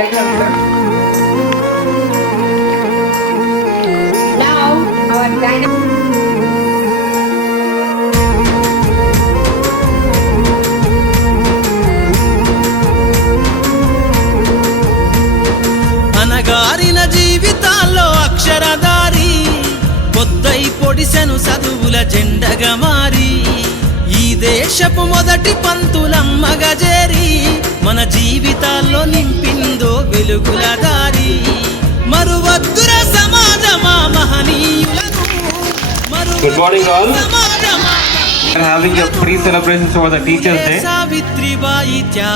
Welcome, sir. Now, our dynamic. అనగారిన జీవితాల్లో అక్షరధారి పొద్దై పొడిసెను చదువుల జెండగా మారి ఈ దేశపు మొదటి పంతులమ్మగా చేరి మన జీవితాల్లో నింపిందో వెలుగుల దారి మరువద్దుర సమాజమా మహనీయులను Good morning all. We are having a pre-celebration for the Teachers' Day. So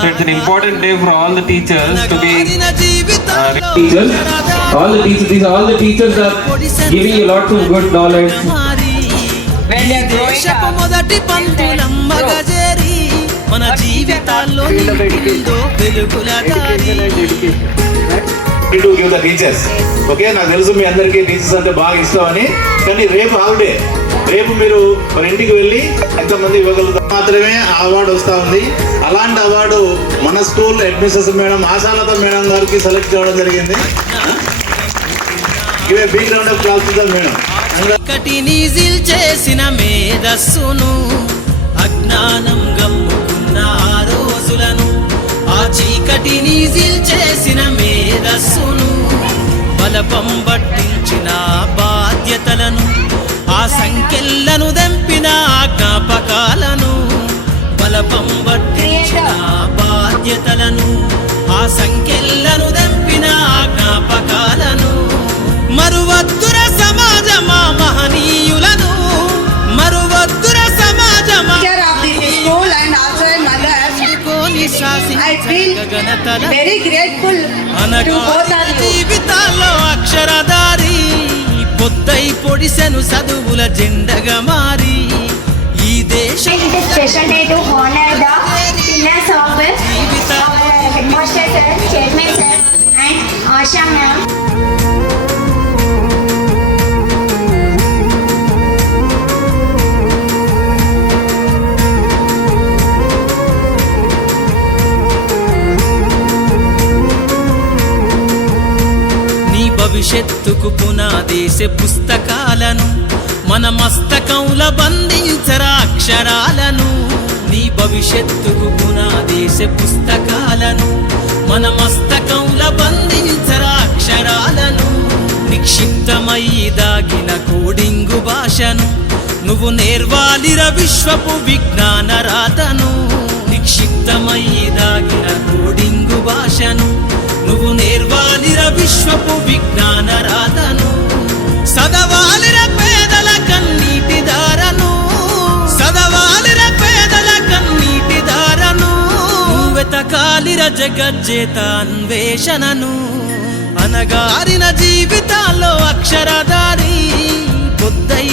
it's an important day for all the teachers to be teachers. All the teachers are giving you lots of good knowledge. When they are growing up. మొదటి పంతులమ్మగా చేరి మన జీవితాల్లో నింపిందో వెలుగుల దారి to give the teachers. Okay, నాకు తెలుసు మీ అందరికీ teachers అంటే బాగా ఇష్టం అని. కానీ రేపు హాలిడే, రేపు మీరు మన ఇంటికి వెళ్ళి ఎంతమంది ఇవ్వగలుగుతారు మాత్రమే ఆ అవార్డు వస్తూ ఉంది. అలాంటి అవార్డు మన school administration madam Ashalatha madam గారికి సెలెక్ట్ చేయడం జరిగింది. ఇవే big round of claps madam. చీకటిని చేసిన మేధస్సును అజ్ఞానం గమ్ముకున్న ఆ రోజులను ఆ చీకటిని చేసిన మేధస్సును బలపం పట్టించిన బాధ్యతలను ఆ సంఖ్యలను దంపిన జ్ఞాపకాలను బలపం పట్టించిన బాధ్యతలను ఆ సంఖ్యలను దంపిన జ్ఞాపకాలను మరువద్దుర సమాజమా మహనీయులను మరువద్దుర సమాజమా School and also in mother. I feel very grateful to both of you. జీవితాల్లో అక్షరధారి పొద్దై పొడిసెను చదువుల జెండగా మారి ఈ దేశం It is a special day to honor the winners of our headmaster sir, chairman sir, and Asha ma'am. భవిష్యత్తుకు పునాదేశే పుస్తకాలను మన మస్తకంల బంధించరా అక్షరాలను నీ భవిష్యత్తుకు పునాదేశే పుస్తకాలను మన మస్తకంల బంధించరా అక్షరాలను నిక్షిప్తమై దాగిన కోడింగు భాషను నువ్వు నేర్వాలిర విశ్వపు విజ్ఞాన రాతను నిక్షిప్తమై దాగిన కోడింగు భాషను నువ్వు నేర్వాలిర విశ్వపు విజ్ఞాన రాతను సదవాలిర పేదల కన్నీటి దారను సదవాలిర పేదల కన్నీటి దారను వెతకాలిర జగజ్జేత అన్వేషణను అనగారిన జీవితాల్లో అక్షరధారి పొద్దై